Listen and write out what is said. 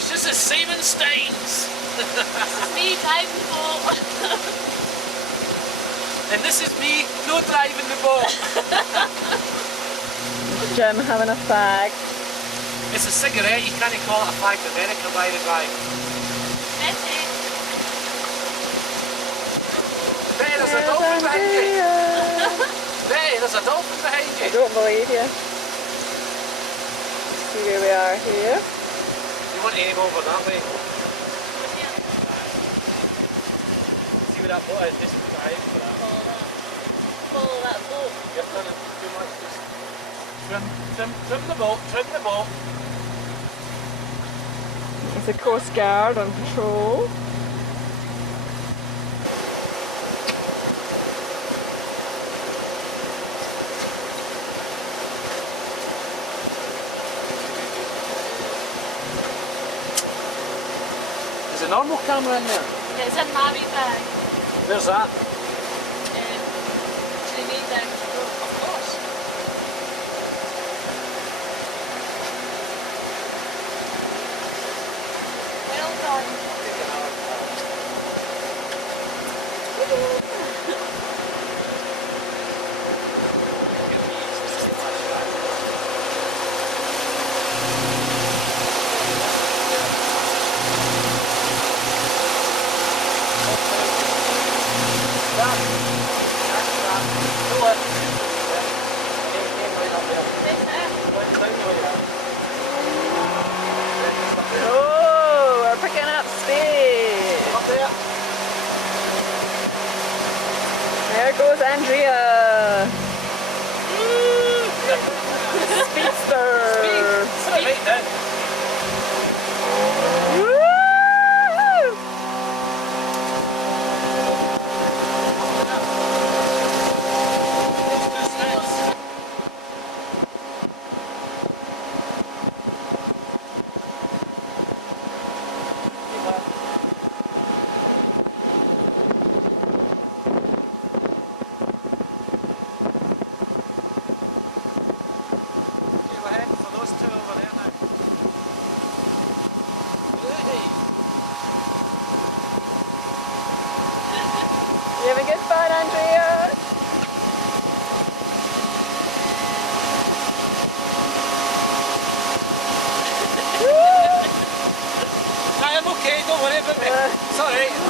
gosh, this is Simon Staines. This is me driving the boat. And this is me not driving the boat. Jim having a fag. It's a cigarette, you can't call it a fag in America by the by. Betty. Betty, there's a dolphin behind you. Betty, there's a dolphin behind I you. don't believe you. See where we are here. You want to aim over that way. See where that boat is, just behind for that. Follow that boat. You're turning too much. Just trim the boat, trim the boat. There's a Coast Guard on patrol. Is a normal camera in there? Yeah, it's in my wee bag. Where's that? Should I make down the boat? Of course. Well done. Oh, we're picking up speed. Up there. There goes Andrea. Speedster. Right then. Woo! We're heading for those two over there now. You having good fun, Andrea? I am okay, don't worry about me. Sorry.